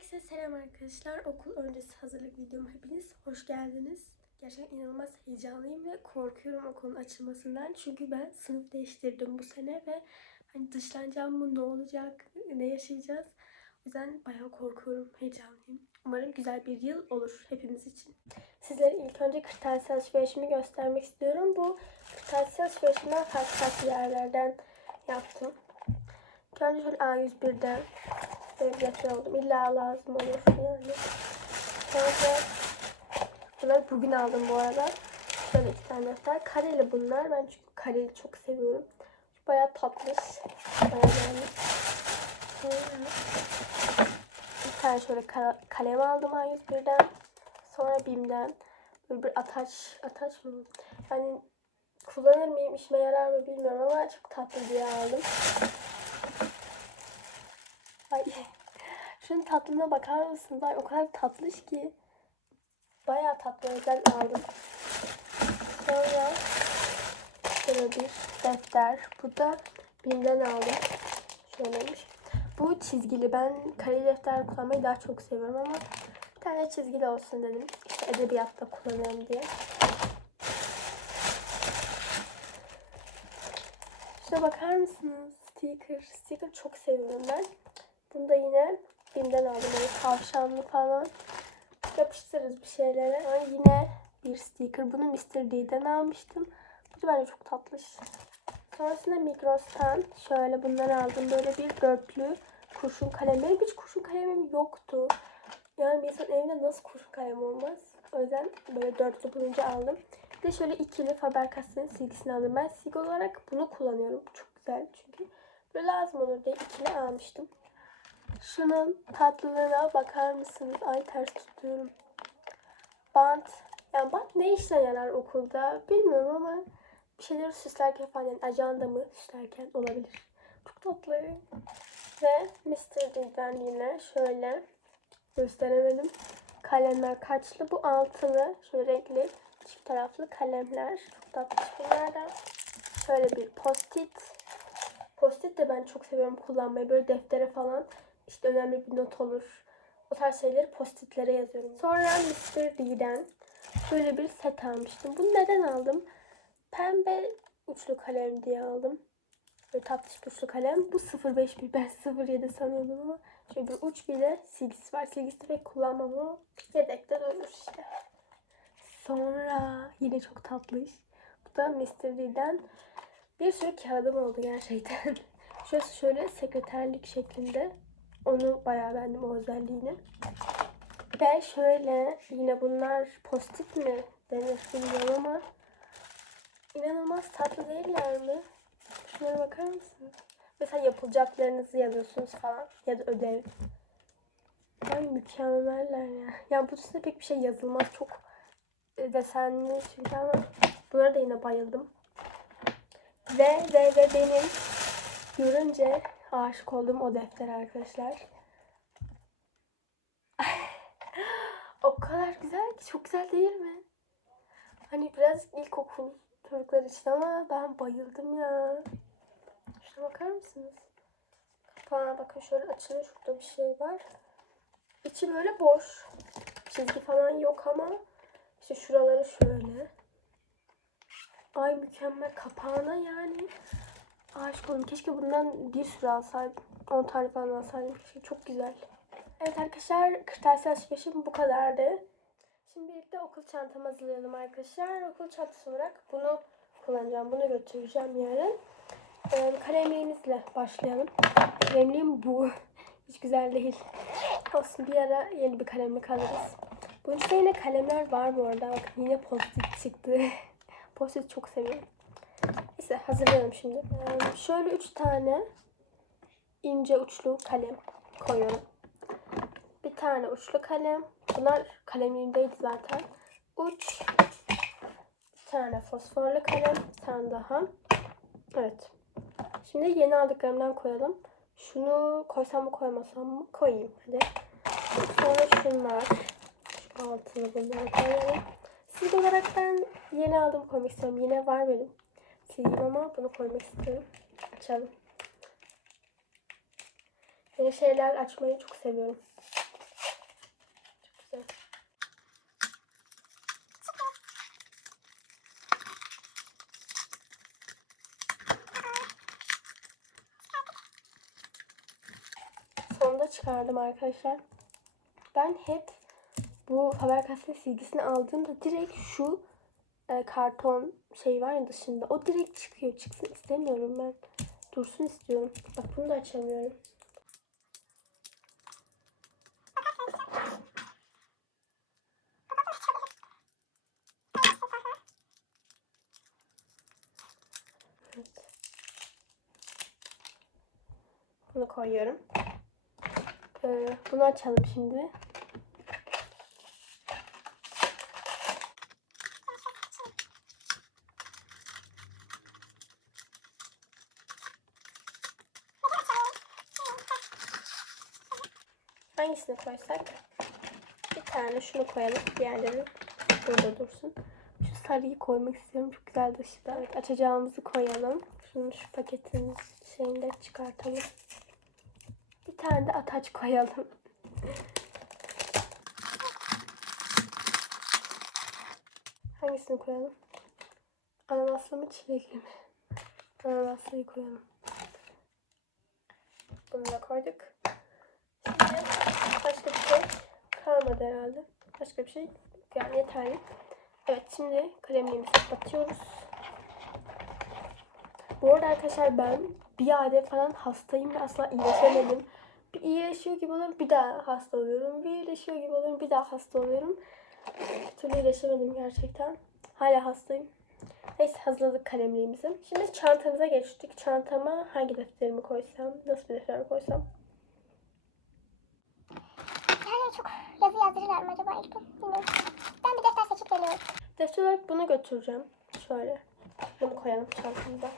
Herkese selam arkadaşlar. Okul öncesi hazırlık videoma hepiniz hoş geldiniz. Gerçekten inanılmaz heyecanlıyım ve korkuyorum okulun açılmasından. Çünkü ben sınıf değiştirdim bu sene ve hani dışlanacağım mı, ne olacak, ne yaşayacağız. O yüzden bayağı korkuyorum, heyecanlıyım. Umarım güzel bir yıl olur hepimiz için. Sizlere ilk önce kırtasiye alışverişimi göstermek istiyorum. Bu kırtasiye alışverişinden farklı farklı yerlerden yaptım. Önce şöyle A101'den böyle bir defter aldım. İlla lazım olur yani. Sonra bunları bugün aldım bu arada. Şöyle iki tane defter. Kareli bunlar. Ben çünkü kareli çok seviyorum. Bayağı tatlış. Bayağı beğendim. Sonra bir tane şöyle ka- kalem aldım A101'den. Sonra BİM'den. Böyle bir ataç. Ataç mı? Yani kullanır mıyım, işime yarar mı bilmiyorum ama çok tatlı diye aldım. Ay. Şunun tatlılığına bakar mısınız? Ay o kadar tatlış ki. Bayağı tatlı yüzden aldım. Sonra şöyle bir defter. Bu da BİM'den aldım. Şöyleymiş. Bu çizgili. Ben kareli defter kullanmayı daha çok seviyorum ama bir tane çizgili olsun dedim. İşte edebiyatta kullanıyorum diye. Şuna bakar mısınız? Sticker. Sticker çok seviyorum ben. Bunu da yine BİM'den aldım. Böyle tavşanlı falan. Yapıştırırız bir şeylere. Ama yine bir sticker. Bunu Mr. D'den almıştım. Bu da bence çok tatlış. Sonrasında Migros'tan şöyle bunları aldım. Böyle bir dörtlü kurşun kalem. Benim hiç kurşun kalemim yoktu. Yani bir insan evinde nasıl kurşun kalem olmaz? O yüzden böyle dörtlü bulunca aldım. Bir de şöyle ikili Faber-Castell'in silgisini aldım. Ben silgi olarak bunu kullanıyorum. Çok güzel çünkü. Böyle lazım olur diye ikili almıştım. Şunun tatlılığına bakar mısınız? Ay ters tutuyorum. Bant. Yani bant ne işle yarar okulda bilmiyorum ama bir şeyleri süslerken falan yani ajandamı süslerken olabilir. Çok tatlı. Ve Mr. D'den yine şöyle gösteremedim. Kalemler kaçlı. Bu altılı. Şöyle renkli çift taraflı kalemler. Çok tatlı bunlardan. Şöyle bir post-it. Post-it de ben çok seviyorum kullanmayı. Böyle deftere falan işte önemli bir not olur. O tarz şeyleri post-itlere yazıyorum. Sonra Mr. D'den böyle bir set almıştım. Bunu neden aldım? Pembe uçlu kalem diye aldım. Böyle tatlış bir uçlu kalem. Bu 05 bir. Ben 07 sanıyordum ama şöyle bir uç bir de silgisi var. Silgisi pek kullanmam ama yedekte durur işte. Sonra yine çok tatlış. Bu da Mr. D'den bir sürü kağıdım oldu gerçekten. Şurası şöyle sekreterlik şeklinde. Onu bayağı beğendim o özelliğini. Ve şöyle yine bunlar postit mi denir bilmiyorum ama inanılmaz tatlı değiller mi? Şunlara bakar mısınız? Mesela yapılacaklarınızı yazıyorsunuz falan ya da ödev. Ay mükemmeller ya. Yani bu üstünde pek bir şey yazılmaz. Çok e, desenli çünkü ama bunlara da yine bayıldım. Ve ve ve benim görünce aşık olduğum o defter arkadaşlar. o kadar güzel ki çok güzel değil mi? Hani biraz ilkokul çocuklar için ama ben bayıldım ya. Şuna bakar mısınız? Kapağına bakın şöyle açılıyor. Şurada bir şey var. İçi böyle boş. Çizgi falan yok ama işte şuraları şöyle. Ay mükemmel kapağına yani. Aşık oldum. Keşke bundan bir sürü alsaydım. 10 tane falan alsaydım. Keşke. Çok güzel. Evet arkadaşlar kırtasiye alışverişim bu kadardı. Şimdi birlikte okul çantamı hazırlayalım arkadaşlar. Okul çantası olarak bunu kullanacağım. Bunu götüreceğim yarın. Ee, kalemliğimizle başlayalım. Kalemliğim bu. Hiç güzel değil. Olsun bir ara yeni bir kalemlik alırız. Bunun içinde yine kalemler var bu arada. Bakın yine post-it çıktı. post-it çok seviyorum. Neyse hazırlayalım şimdi. Ee, şöyle üç tane ince uçlu kalem koyuyorum. Bir tane uçlu kalem. Bunlar kalemliğimdeydi zaten. Uç. Bir tane fosforlu kalem. Bir tane daha. Evet. Şimdi yeni aldıklarımdan koyalım. Şunu koysam mı koymasam mı? Koyayım hadi. Sonra şunlar. Şu altılı bunları koyalım. Silgi olarak ben yeni aldım koymak istiyorum. Yine var benim sileyim ama bunu koymak istiyorum. Açalım. Böyle şeyler açmayı çok seviyorum. Sonunda çıkardım arkadaşlar. Ben hep bu Faber-Castell silgisini aldığımda direkt şu e, karton şey var ya dışında. O direkt çıkıyor. Çıksın istemiyorum ben. Dursun istiyorum. Bak bunu da açamıyorum. Evet. Bunu koyuyorum. Ee, bunu açalım şimdi. Hangisini koysak? Bir tane şunu koyalım. Diğerleri burada dursun. Şu sarıyı koymak istiyorum. Çok güzel dışı. Evet, açacağımızı koyalım. Şunu şu paketin şeyini de çıkartalım. Bir tane de ataç koyalım. Hangisini koyalım? Ananaslı mı çilekli mi? Ananaslıyı koyalım. Bunu da koyduk. Şimdi başka bir şey kalmadı herhalde. Başka bir şey yani yeterli. Evet şimdi kalemliğimizi kapatıyoruz. Bu arada arkadaşlar ben bir ayda falan hastayım ve asla iyileşemedim. Bir iyileşiyor gibi olurum bir daha hasta oluyorum. Bir iyileşiyor gibi olurum bir daha hasta oluyorum. Bir türlü iyileşemedim gerçekten. Hala hastayım. Neyse hazırladık kalemliğimizi. Şimdi çantamıza geçtik. Çantama hangi defterimi koysam, nasıl bir defter koysam? Yani çok yazdırırlar mı acaba ilk? Bilmiyorum. Ben bir defter seçip geliyorum. Defter olarak bunu götüreceğim. Şöyle. Bunu koyalım çantamda.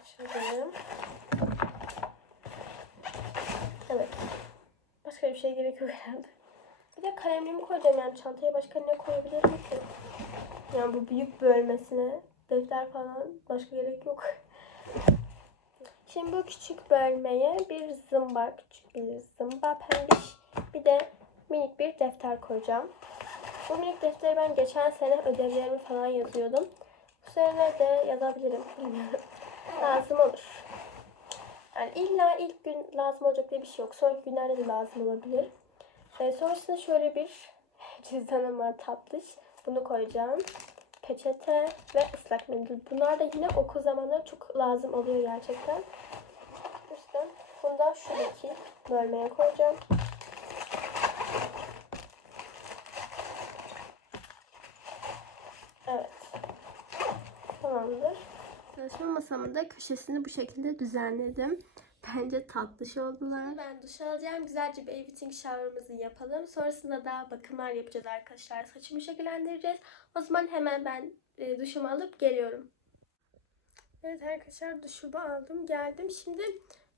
Açalım. Evet. Başka bir şey gerek yok herhalde. Bir de kalemliğimi koyacağım yani çantaya başka ne koyabilirim ki? Yani bu büyük bölmesine defter falan başka gerek yok. Şimdi bu küçük bölmeye bir zımba, küçük bir zımba pembiş, bir de minik bir defter koyacağım. Bu minik defteri ben geçen sene ödevlerimi falan yazıyordum. Sene de yazabilirim. Lazım olur. Yani illa ilk gün lazım olacak diye bir şey yok. Sonraki günlerde de lazım olabilir. Ee, sonrasında şöyle bir cüzdanım var tatlış. Bunu koyacağım. Peçete ve ıslak mendil. Bunlar da yine okul zamanları çok lazım oluyor gerçekten. O yüzden bunu da şuradaki bölmeye koyacağım. Evet. Tamamdır. Çalışma masamın da köşesini bu şekilde düzenledim. Bence tatlış oldular. Ben duş alacağım. Güzelce bir everything shower'ımızı yapalım. Sonrasında daha bakımlar yapacağız arkadaşlar. Saçımı şekillendireceğiz. O zaman hemen ben e, duşumu alıp geliyorum. Evet arkadaşlar duşumu aldım. Geldim. Şimdi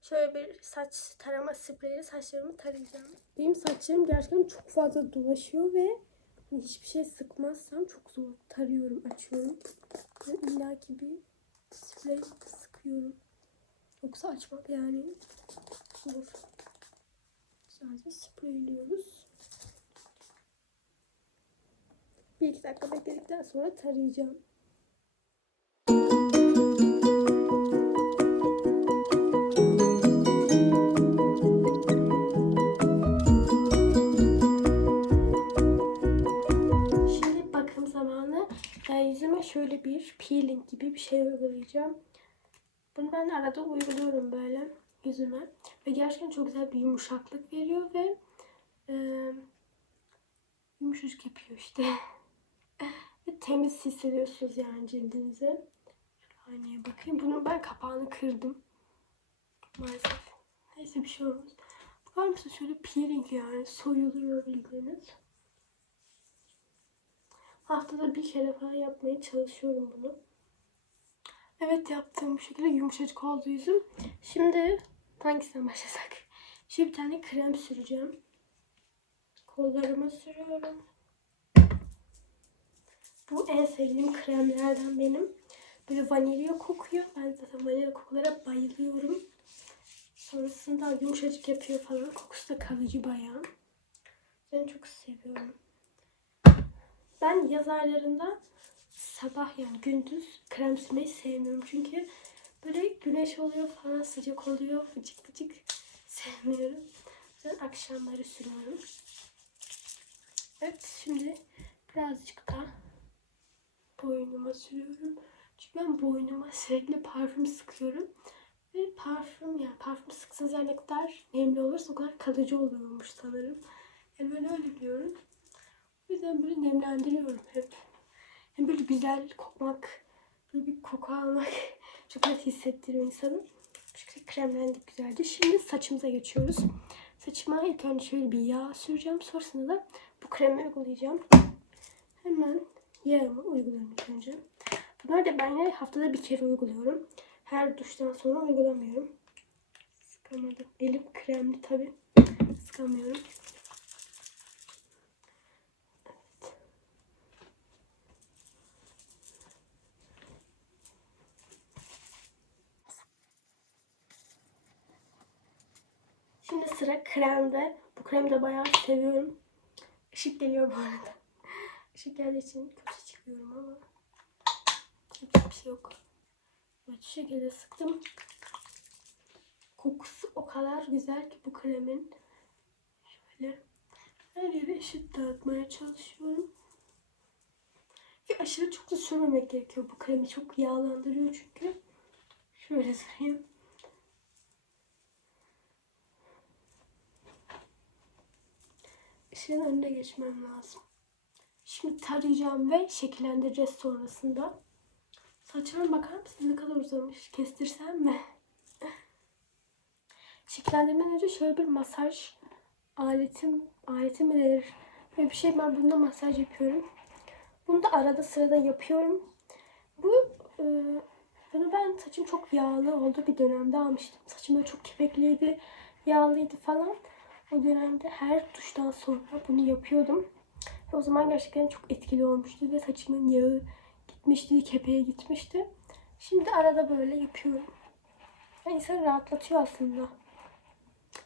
şöyle bir saç tarama spreyiyle saçlarımı tarayacağım. Benim saçlarım gerçekten çok fazla dolaşıyor ve hiçbir şey sıkmazsam çok zor tarıyorum, açıyorum. Ve illa ki bir sprey sıkıyorum. Yoksa açmak yani zor. Sadece spreyliyoruz. Bir iki dakika bekledikten sonra tarayacağım. Şimdi bakım zamanı. Ee, yüzüme şöyle bir peeling gibi bir şey uygulayacağım. Bunu ben arada uyguluyorum böyle yüzüme. Ve gerçekten çok güzel bir yumuşaklık veriyor ve e, yumuşacık yapıyor işte. ve temiz hissediyorsunuz yani cildinizi. Şöyle aynaya bakayım. Bunun ben kapağını kırdım. Maalesef. Neyse bir şey olmaz. Bakar mısın şöyle peeling yani soyuluyor bildiğiniz. Haftada bir kere falan yapmaya çalışıyorum bunu. Evet yaptım. Bu şekilde yumuşacık oldu yüzüm. Şimdi hangisinden başlasak? Şimdi bir tane krem süreceğim. Kollarıma sürüyorum. Bu en sevdiğim kremlerden benim. Böyle vanilya kokuyor. Ben zaten vanilya kokulara bayılıyorum. Sonrasında yumuşacık yapıyor falan. Kokusu da kalıcı bayağı. Ben çok seviyorum. Ben yaz aylarında sabah yani gündüz krem sürmeyi sevmiyorum. Çünkü böyle güneş oluyor falan sıcak oluyor. Vıcık vıcık sevmiyorum. Ben akşamları sürüyorum. Evet şimdi birazcık da boynuma sürüyorum. Çünkü ben boynuma sürekli parfüm sıkıyorum. Ve parfüm yani parfüm sıksanız yani ne kadar nemli olursa o kadar kalıcı oluyormuş sanırım. Yani ben öyle biliyorum. O yüzden böyle nemlendiriyorum hep. Hem böyle güzel kokmak, böyle bir koku almak çok net hissettiriyor insanı. Şekilde kremlendik güzelce. Şimdi saçımıza geçiyoruz. Saçıma ilk önce şöyle bir yağ süreceğim. Sonrasında da bu kremi uygulayacağım. Hemen yağımı uygulıyorum ilk önce. Bunları da ben haftada bir kere uyguluyorum. Her duştan sonra uygulamıyorum. Sıkamadım. Elim kremli tabi. Sıkamıyorum. Sıra kremde. Bu kremi de bayağı seviyorum. Işık geliyor bu arada. Işık geldiği için kötü çıkıyorum ama yapacak bir şey yok. Evet şu şekilde sıktım. Kokusu o kadar güzel ki bu kremin. Şöyle her yere eşit dağıtmaya çalışıyorum. Ve aşırı çok da sürmemek gerekiyor. Bu kremi çok yağlandırıyor çünkü. Şöyle süreyim. Işığın önüne geçmem lazım. Şimdi tarayacağım ve şekillendireceğiz sonrasında. Saçlarıma bakar mısınız ne kadar uzamış? Kestirsem mi? Şekillendirmeden önce şöyle bir masaj aletim, aletim mi denir? Böyle bir şey ben bunda masaj yapıyorum. Bunu da arada sırada yapıyorum. Bu e, bunu ben saçım çok yağlı oldu bir dönemde almıştım. Saçım böyle çok kepekliydi, yağlıydı falan. O dönemde her duştan sonra bunu yapıyordum. Ve o zaman gerçekten çok etkili olmuştu ve saçımın yağı gitmişti, kepeğe gitmişti. Şimdi arada böyle yapıyorum. Yani insanı rahatlatıyor aslında.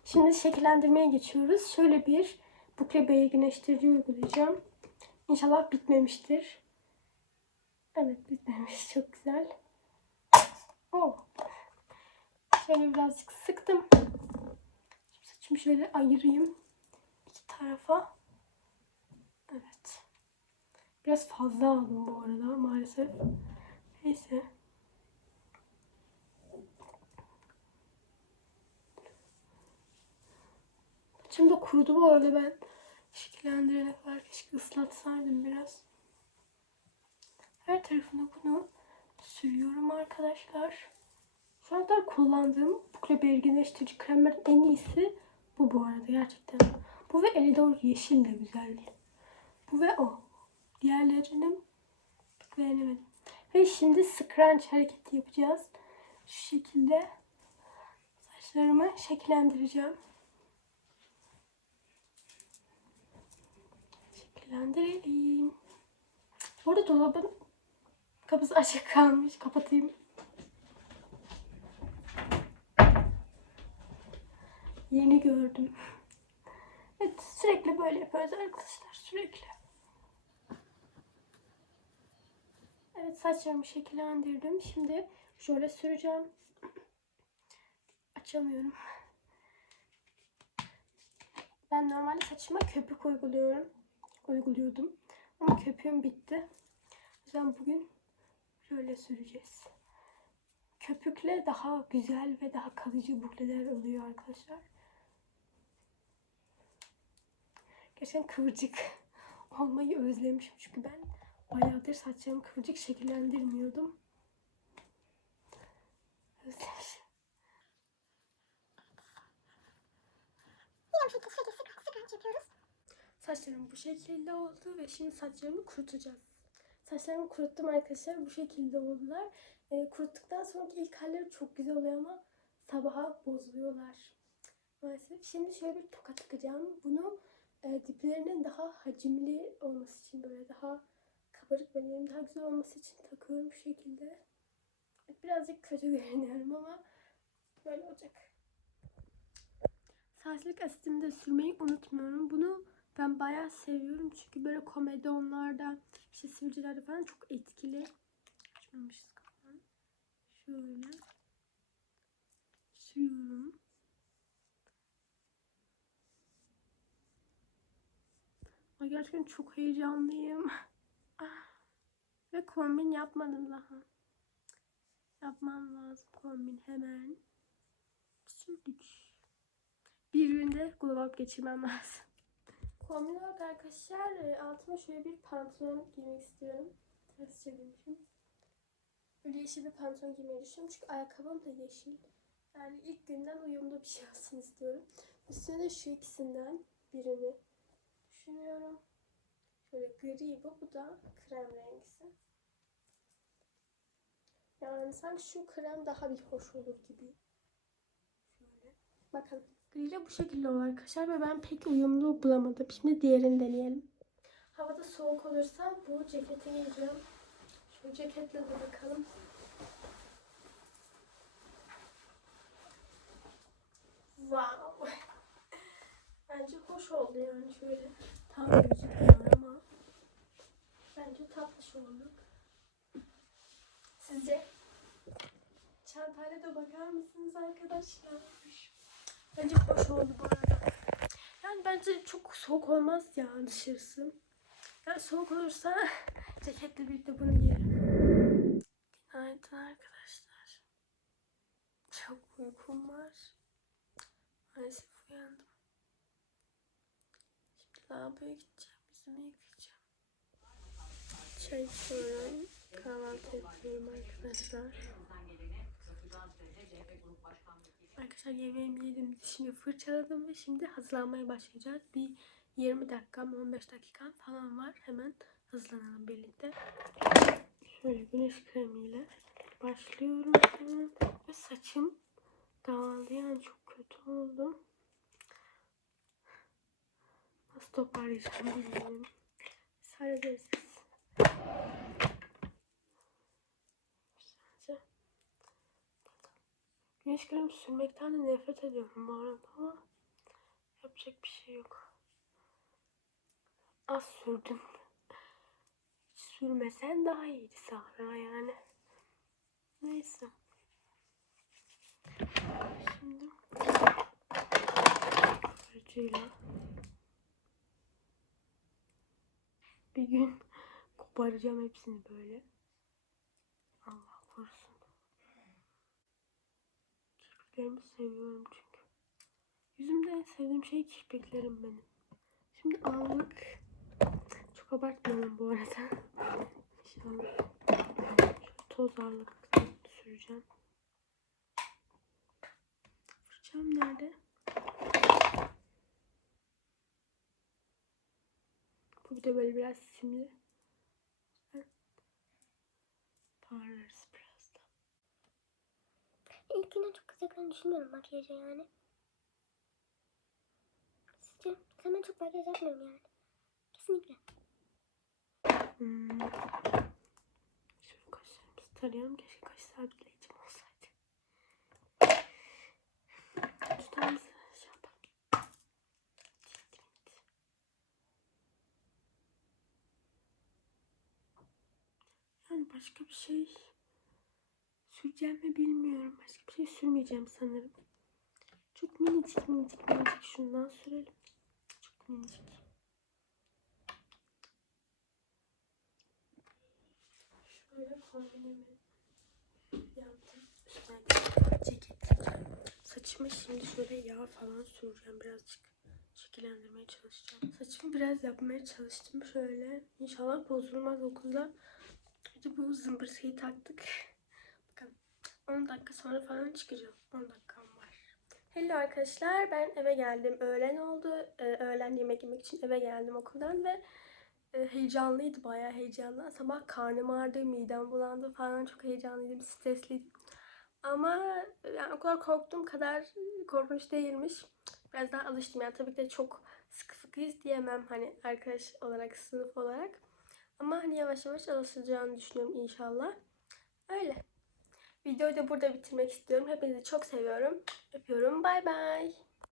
Şimdi şekillendirmeye geçiyoruz. Şöyle bir bukle belirginleştirici uygulayacağım. İnşallah bitmemiştir. Evet bitmemiş. Çok güzel. Oh. Şöyle birazcık sıktım. Şimdi şöyle ayırayım. iki tarafa. Evet. Biraz fazla aldım bu arada maalesef. Neyse. Saçım da kurudu bu arada ben şekillendirene kadar keşke ıslatsaydım biraz. Her tarafına bunu sürüyorum arkadaşlar. Şu ana kadar kullandığım bukle belirginleştirici kremlerin en iyisi bu bu arada gerçekten. Bu ve Elidor Yeşil de güzel. Bu ve o. Diğerlerini beğenemedim. Ve şimdi scrunch hareketi yapacağız. Şu şekilde saçlarımı şekillendireceğim. Şekillendirelim. Bu arada dolabın kapısı açık kalmış. Kapatayım. Yeni gördüm. Evet sürekli böyle yapıyoruz arkadaşlar. Sürekli. Evet saçlarımı şekillendirdim. Şimdi şöyle süreceğim. Açamıyorum. Ben normalde saçıma köpük uyguluyorum. Uyguluyordum. Ama köpüğüm bitti. O yüzden bugün şöyle süreceğiz. Köpükle daha güzel ve daha kalıcı bukleler oluyor arkadaşlar. Gerçekten kıvırcık olmayı özlemişim çünkü ben bayağıdır saçlarımı kıvırcık şekillendirmiyordum. Saçlarım bu şekilde oldu ve şimdi saçlarımı kurutacağız. Saçlarımı kuruttum arkadaşlar. Bu şekilde oldular. E, kuruttuktan sonraki ilk halleri çok güzel oluyor ama sabaha bozuluyorlar. Maalesef. Şimdi şöyle bir toka takacağım. Bunu e, diplerinin daha hacimli olması için böyle daha kabarık benim daha güzel olması için takıyorum bu şekilde. Birazcık kötü görünüyorum ama böyle olacak. Salisilik asitimi de sürmeyi unutmuyorum. Bunu ben bayağı seviyorum çünkü böyle komedonlarda, işte sivilcelerde falan çok etkili. Açmamışız kapağını. Şöyle sürüyorum. Ay gerçekten çok heyecanlıyım. Ve kombin yapmadım daha. Yapmam lazım kombin hemen. Sürdük. Bir günde glow geçirmem lazım. Kombin olarak arkadaşlar e, altıma şöyle bir pantolon giymek istiyorum. Ters çevirmişim. Böyle yeşil bir pantolon giymeyi düşünüyorum. Çünkü ayakkabım da yeşil. Yani ilk günden uyumlu bir şey olsun istiyorum. Üstüne de şu ikisinden birini düşünüyorum. Şöyle gri bu. Bu da krem rengisi. Yani sanki şu krem daha bir hoş olur gibi. Şöyle. Bakalım. Gri ile bu şekilde olur arkadaşlar ve ben pek uyumlu bulamadım. Şimdi diğerini deneyelim. Havada soğuk olursa bu ceketi giyeceğim. Şu ceketle de bakalım. Wow. Hoş oldu yani şöyle. Tam gözükmüyor ama. Bence tatlış oldu. Sizce? Çantayla da bakar mısınız arkadaşlar? Bence hoş oldu bu arada. Yani bence çok soğuk olmaz ya dışarısı. Yani soğuk olursa ceketle birlikte bunu giyerim. Günaydın arkadaşlar. Çok uykum var. Maalesef uyandım. Şimdi lavaboya gideceğim. Yüzümü yıkayacağım. Çay içiyorum. Kahvaltı yapıyorum arkadaşlar. Arkadaşlar yemeğimi yedim. Dişimi fırçaladım ve şimdi hazırlanmaya başlayacağız. Bir 20 dakikam, 15 dakikam falan var. Hemen hızlanalım birlikte. Şöyle güneş kremiyle başlıyorum. Ve saçım dağıldı yani çok kötü oldu. Nasıl toparlayacağım bilmiyorum. Biz hallederiz. Güneş kremi sürmekten de nefret ediyorum bu arada ama yapacak bir şey yok. Az sürdüm. Hiç sürmesen daha iyiydi Sahra yani. Neyse. Şimdi fırçayla bir gün koparacağım hepsini böyle. Allah korusun. Kirpiklerimi seviyorum çünkü. Yüzümde en sevdiğim şey kirpiklerim benim. Şimdi allık. Çok abartmıyorum bu arada. İnşallah. Şöyle toz allık süreceğim. Fırçam nerede? Bu de böyle biraz simli. Parlarız biraz da. İlk günden çok kızacaklarını düşünmüyorum makyaja yani. Sizce? Sen ben çok makyaj yapmıyorum yani. Kesinlikle. Hmm. Şimdi kaşlarımızı tarayalım. Keşke kaş sabitleyicim olsaydı. Dudağımızı şey yapalım. Tinti minti. Yani başka bir şey süreceğim mi bilmiyorum. Başka bir şey sürmeyeceğim sanırım. Çok minicik minicik minicik şundan sürelim. Çok minicik. Şöyle kombinimi yaptım. Üstüne ceket. Saçımı şimdi şöyle yağ falan süreceğim. Birazcık şekillendirmeye çalışacağım. Saçımı biraz yapmaya çalıştım şöyle. İnşallah bozulmaz okulda. De bu zımbırtıyı taktık. Bakalım. 10 dakika sonra falan çıkacağım. 10 dakikam var. Hello arkadaşlar. Ben eve geldim. Öğlen oldu. Ee, öğlen yemek yemek için eve geldim okuldan ve e, heyecanlıydı bayağı heyecanlı. Sabah karnım ağrıdı, midem bulandı falan çok heyecanlıydım, stresliydim. Ama yani o kadar korktuğum kadar korkunç değilmiş. Biraz daha alıştım yani tabii ki de çok sıkı fıkıyız diyemem hani arkadaş olarak, sınıf olarak. Ama hani yavaş yavaş alışacağını düşünüyorum inşallah. Öyle. Videoyu da burada bitirmek istiyorum. Hepinizi çok seviyorum. Öpüyorum. Bay bay.